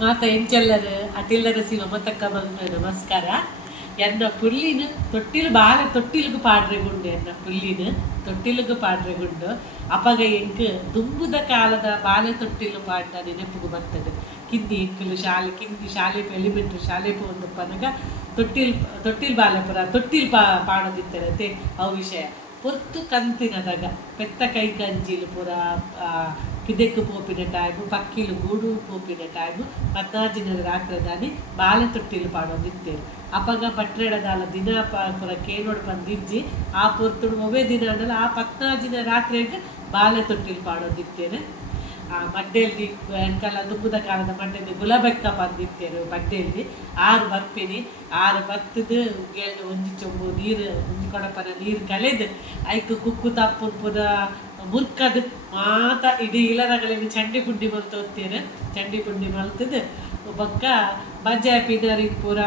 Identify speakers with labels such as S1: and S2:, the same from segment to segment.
S1: ಮಾತ ಎಂಚೆಲ್ಲರು ಅಟಿಲ್ಲರ ಸಿ ಮಮತಕ್ಕ ಬಂದ ನಮಸ್ಕಾರ. ಎನ್ನ ಪುಲ್ಲಿನ ತೊಟ್ಟಿಲು ಬಾಲೆ ಪಾಡ್ರೆ ಪಾಡ್ರೆಗುಂಡು ಎನ್ನ ಪುಲ್ಲಿನ ತೊಟ್ಟಿಲಿಗೆ ಪಾಡ್ರೆಗುಂಡು ಅಪಗ ಎಂಕ್ ದುಂಬುದ ಕಾಲದ ಬಾಲೆ ತೊಟ್ಟಿಲು ಪಾಡ್ದ ನೆನಪುಗು ಬರ್ತದೆ. ಕಿಂದಿ ಎಂಕಲು ಶಾಲೆ, ಕಿಂದಿ ಶಾಲೆ ಎಲಿಮೆಂಟ್ರಿ ಶಾಲೆ ಒಂದು ಪನಗ ತೊಟ್ಟಿಲ್ ತೊಟ್ಟಿಲ್ ಬಾಲಪುರ, ತೊಟ್ಟಿಲ್ ಪಾ ಪಾಡದಿತ್ತರತೆ ಅವು ವಿಷಯ. ಪೊರ್ತು ಕಂತಿನದಾಗ ಪೆತ್ತ ಕೈ ಕಂಜಿಲು ಪುರ ಆ, ಕಿದೆಕ್ಕು ಪೋಪಿನ ಟೈಮ್ ಪಕ್ಕಿಲು ಗೂಡು ಪೋಪಿನ ಟೈಮ್ ಪತ್ನಾಜಿನ ರಾತ್ರದಾನಿ ಬಾಲ ತೊಟ್ಟಿಲು ಪಾಡೋದಿತ್ತೇವೆ ಅಪಗ ಪಟ್ರೆಡದಾಲ ದಿನ ಪುರ ಕೇನೋಡು ಬಂದಿಜ್ಜಿ ಆ ಪೊರ್ತುಡು ಒವೇ ದಿನ ಅಂಡಲ ಆ ಪದ್ನಾಜಿನ ರಾತ್ರಿಗೆ ಬಾಲ ತೊಟ್ಟಿಲು ಪಾಡೋದಿತ್ತೇನೆ ಆ ಮಡ್ಡೆಯಲ್ಲಿ ಎಂಕಲ ದುಬ್ಬುದ ಕಾಲದ ಮಡ್ಡೆಯಲ್ಲಿ ಗುಲಬೆಕ್ಕ ಬಂದಿತ್ತೇರು ಮಡ್ಡೆಯಲ್ಲಿ ಆರು ಬರ್ಪಿನಿ ಆರು ಬತ್ತದು ಒಂಜಿ ಚೊಂಬು ನೀರು ಒಂಜಿ ನೀರು ಕಲೆದು ಐಕ್ ಕುಕ್ಕು ತಪ್ಪು ಪುರ ಮುರ್ಕದು. ಮಾತ ಇಡೀ ಇಳರಗಳಲ್ಲಿ ಚಂಡಿ ಪುಂಡಿ ಮಲ್ತು ಹೋಗ್ತೇನೆ. ಚಂಡಿ ಪುಂಡಿ ಮಲ್ತದು ಬೊಕ್ಕ ಬಜೆ ಪಿನರಿನ ಪೂರ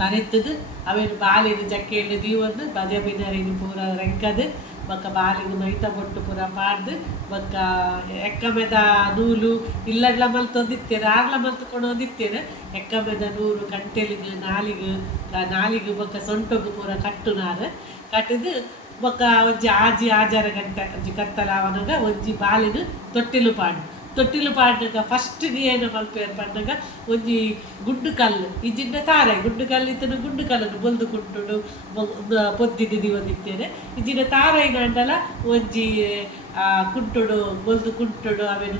S1: ತರೆತ್ತದು ಅವೇನು ಬಾಲಿನ ಜಕ್ಕೆಯಲ್ಲಿ ದೀವೊಂದು, ಬಜೆ ಪಿನರಿನ ಪೂರ ರೆಂಕದು. ಬೊಕ್ಕ ಬಾಲಿನ ಮೈತ ಬೊಟ್ಟು ಪೂರ ಪಾಡ್ದು ಬೊಕ್ಕ ಎಕ್ಕಮೆದ ನೂಲು ಇಲ್ಲಡ್ಲ ಮಲ್ತೊಂದಿತ್ತೇನೆ ಆರ್ಲ ಮಲ್ತುಕೊಂಡೊಂದಿತ್ತೇನೆ ಎಕ್ಕಮೆದ ನೂರು ಕಂಟೆಲಿಗೆ ನಾಲಿಗೆ ನಾಲಿಗೆ ಬೊಕ್ಕ ಸೊಂಟಗು ಪೂರ ಕಟ್ಟುನಾರು ಕಟ್ಟಿದು ಒಂಜಿ ಆಜಿ ಆಜಾರ ಗಂಟೆ ಒಂಜಿ ಕತ್ತಲ ಅವನಾಗ ಒಂಜಿ ಬಾಲಿನ ತೊಟ್ಟಿಲು ಪಾಡು. ತೊಟ್ಟಿಲು ಪಾಡ್ನಾಗ ಫಸ್ಟ್ಗೆ ಏನು ಮಲ್ಪೇರು ಪಂಡಾಗ ಒಂಜಿ ಗುಡ್ಡು ಕಲ್ಲು ಇಜಿಂಡ ತಾರೆ ಗುಡ್ಡು ಕಲ್ಲು ಇತ್ತನು ಗುಡ್ಡು ಕಲ್ಲನ್ನು ಬೊಲ್ದು ಕುಂಟುಡು ಪೊದ್ದಿನ ದಿವದಿತ್ತೇನೆ. ಇಜಿಂಡ ತಾರೈನ ಅಂಡಲ ಒಂಜಿ ಆ, ಕುಂಟುಡು ಬೊಲ್ದು ಕುಂಟುಡು ಅವೇನು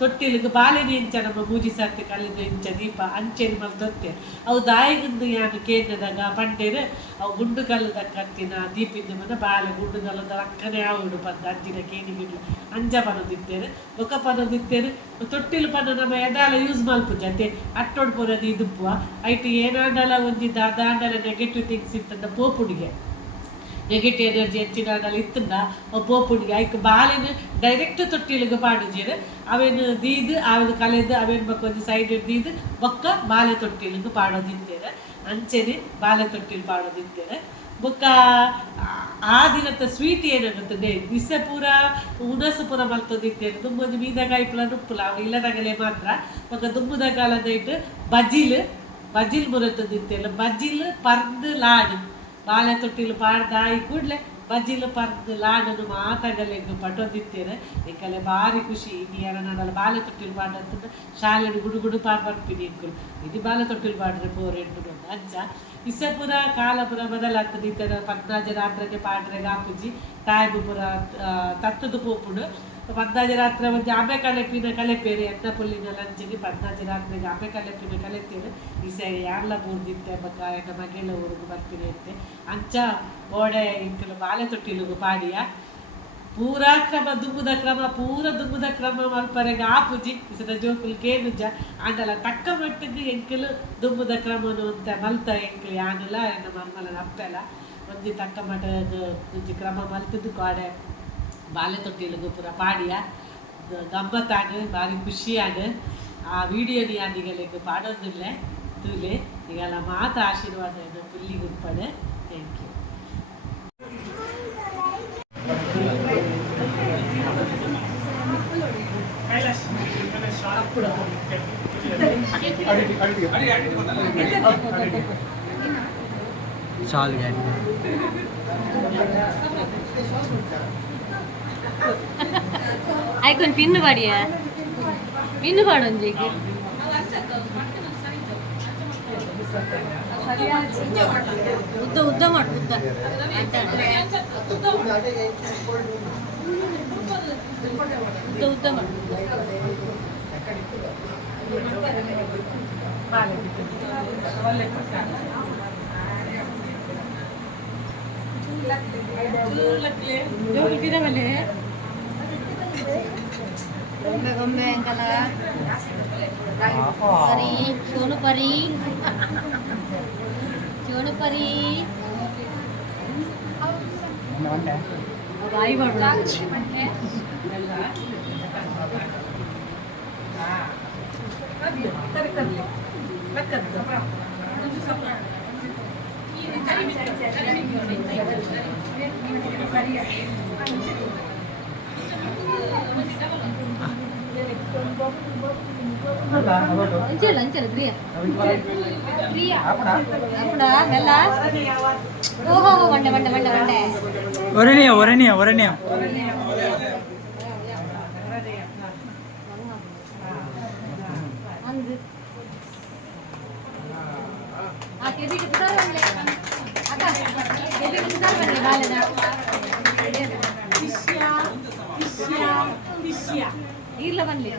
S1: ತೊಟ್ಟಿಲಿಗೆ ಬಾಲಿನ ಇಂಚ ನಮ್ಮ ಮೂಜಿ ಸರ್ತಿ ಕಲಿದು ಇಂಚ ದೀಪ ಅಂಚೆನ್ ಮಲ್ದೊತ್ತೆ ಅವು ದಾಯಿಗುಂದು ಯಾನು ಕೇಂದ್ರದಾಗ ಪಂಡೇರು ಅವು ಗುಂಡು ಕಲ್ಲದ ಕತ್ತಿನ ದೀಪಿಂದ ಮನ ಬಾಲೆ ಗುಂಡು ಕಲ್ಲದ ಅಕ್ಕನೆ ಆವುಡು ಪದ ಅಂಚಿನ ಕೇಣಿಗಿಡ್ಲು ಅಂಜ ಪನದಿತ್ತೇನೆ ಬೊಕ ಪನದಿತ್ತೇನೆ ತೊಟ್ಟಿಲು ಪನ ನಮ್ಮ ಎದಾಲ ಯೂಸ್ ಮಲ್ಪು ಜತೆ. ಅಟ್ಟೊಡ್ ಪೊರದಿ ಇದುಪ್ಪುವ ಐಟ್ ಏನಾಂಡಲ ಒಂಜಿ ದಾಂಡಲ ನೆಗೆಟಿವ್ ಥಿಂಗ್ಸ್ ಇತ್ತಂದ ಪೋಪುಡಿಗೆ. ನೆಗೆಟಿವ್ ಎನರ್ಜಿ ಹೆಚ್ಚಿನ ಇತ್ತಂದ ಪೋಪುಡಿಗೆ ಐಕ್ ಬಾಲಿನ ಡೈರೆಕ್ಟ್ ತೊಟ್ಟಿಲಿಗೆ ಪಾಡುಜೀರು ಅವೇನು ದೀದು, ಅವೇನು ಕಲೆದು, ಅವೇನು ಬಕ್ಕೊಂದು ಸೈಡ್ ದೀದು, ಬೊಕ್ಕ ಬಾಲೆ ತೊಟ್ಟಿಲಿಗೆ ಪಾಡೋದಿದ್ದೇನೆ ಅಂಚೆನೆ ಬಾಲೆ ತೊಟ್ಟಿಲು ಪಾಡೋದಿದ್ದೇನೆ ಬೊಕ್ಕ ಆ- ದಿನದ ಸ್ವೀಟ್ ಏನಾಗುತ್ತದೆ ದಿಸ ಪೂರ ಉಣಸು ಪೂರ ಮಲ್ತೊಂದಿದ್ದೇನೆ ದುಂಬೊಂದು ಮೀನಗಾಯಿ ಪುಲ ನುಪ್ಪುಲ, ಅವು ಇಲ್ಲದಾಗಲೇ ಮಾತ್ರ. ಬೊಕ್ಕ ದುಂಬುದ ಕಾಲದ ಇಟ್ಟು ಬಜಿಲ್ ಬಜಿಲ್ ಮುರತೊಂದಿತ್ತೇನೆ ಬಜಿಲ್ ಪರ್ದು ಲಾಡು. ಬಾಲೆ ತೊಟ್ಟಿಲು ಪಾಡ್ದಾಯಿ ಕೂಡಲೇ ಬಜ್ಜಿಲು ಪರ್ದು ಲಾಡನು ಮಾತಾಡಲೆಂಗು ಪಟೋದಿತ್ತೇನೆ. ಏಕಲೆ ಭಾರಿ ಖುಷಿ, ಇನ್ನು ಯಾರ ನಾನಲ್ಲ ಬಾಲೆ ತೊಟ್ಟಿಲು ಪಾಡಂತ ಶಾಲೆಡು ಗುಡು ಗುಡು ಪಾಡ್ ಬರ್ತೀನಿ ಇಂಕುಲು ಇದು ಬಾಲೆ ತೊಟ್ಟಿಲು ಪಾಡ್ರೆ ಬೋರ್ ಎಂಟು ಅಂಚ ಇಸಪುರ, ಕಾಲಪುರ ಬದಲಾಗ್ತದೆ. ಇತರ ಪದ್ನಾಜ ರಾತ್ರಿಗೆ ಪಾಡ್ರೆ ಗಾಪುಜಿ, ತಾಯ್ಬುಪುರ ತತ್ತದು ಪೋಪುಡು. ಪದ್ನಾಜ ರಾತ್ರಿ ಒಂಜಿ ಆಮೆ ಕಲೆಪಿನ ಕಲೆಪೇರಿ ಎಂತ ಪುಲ್ಲಿನ ಲಂಚಿಗೆ ಪದ್ನಾಜಿ ರಾತ್ರೆ ಆಮೆ ಕಲೆಪಿನ ಕಲೆತೇನೆ ಈ ಸೈಡ್ ಯಾರ್ಲ ಬೂರ್ದಿತ್ತೆ ಬಕ್ಕ ಎನ್ನ ಮಗೆಲ ಊರಿಗೆ ಬರ್ತೀನಿ ಅಂತೆ. ಅಂಚ, ಗೋಡೆ ಇಂಕಲು ಬಾಲೆ ತೊಟ್ಟಿಲುಗು ಪಾಡಿಯ. ಪೂರ ಕ್ರಮ, ದುಂಬುದ ಕ್ರಮ, ಪೂರ ದುಂಬುದ ಕ್ರಮ, ಮಲ್ಪರೆಗೆ ಆಪುಜಿ ಇಸದ ಜೋಕುಲು ಕೇನುಜ, ಆಂಡಲ ತಕ್ಕ ಮಟ್ಟಿಗೆ ಎಂಕಲು ದುಂಬುದ ಕ್ರಮನು ಅಂತ ಮಲ್ತ ಎಂಕಲು ಯಾನಲ್ಲ ಎನ್ನ ಮಮ್ಮಲ ಅಪ್ಪೆಲ. ಒಂಜಿ ತಕ್ಕ ಮಟ್ಟದ ಒಂಜಿ ಕ್ರಮ ಮಲ್ತದ್ದು ಗೋಡೆ. ಬಾಲೆ ತೊಟ್ಟಿಲಿಗೂ ಪೂರ ಪಾಡಿಯ ಗಮ್ಮತ್ತಾಗ ಭಾರಿ ಖುಷಿಯಾಗ ಆ ವಿಡಿಯೋ ಯಾನಿಗಳಿಗೆ ಪಾಡೋದಿಲ್ಲ ತೂಲೆ ಈಗೆಲ್ಲ ಮಾತು ಆಶೀರ್ವಾದ ಪುಲ್ಲಿಗೆ ಉಪ್ಪಡೆ ಥ್ಯಾಂಕ್ ಯು
S2: చాలు కానీ
S3: ಆಯ್ಕೊಂಡು ಪಿನ್ನು ಪಾಡಿಯ ಪಿನ್ನು ಪಾಡು ಒಂಜಿಗೆ ಉದ್ದ ಉದ್ದ ಮಾಡು ಉದ್ದ ಉದ್ದ ಉದ್ದ ಮಾಡು ಜೋಗಿ ತಿರವಲೆ గొమ్మె గొమ్మె అంకల పరి చూను పరి చూను పరి సరిగా ஒரணியா ஒரணியா ஒரணியா நீர்ல பண்ணலையா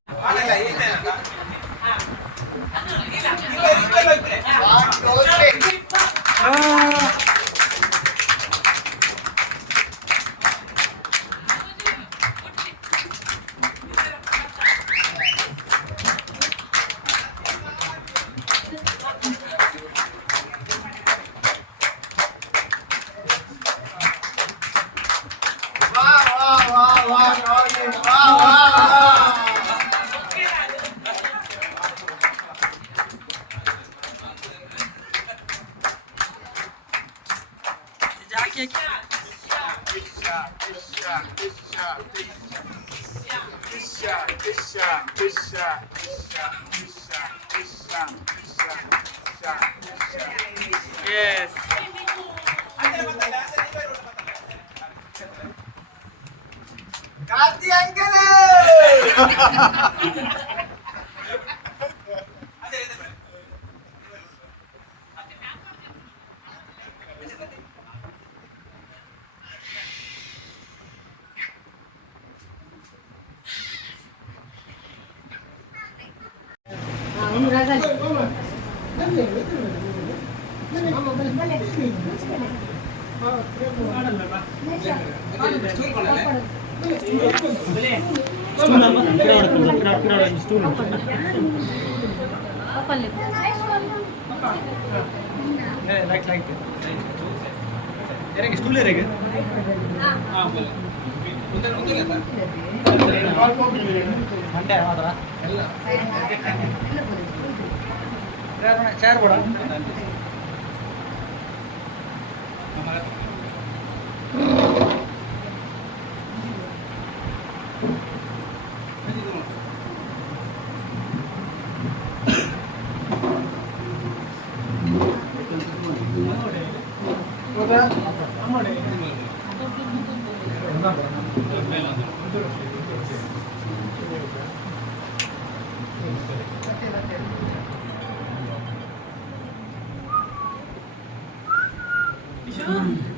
S2: Yes.
S3: எனக்கு
S2: ஸ்கூல்ல இருக்கு. ஆ போல சேர் போட Thank you. Sure.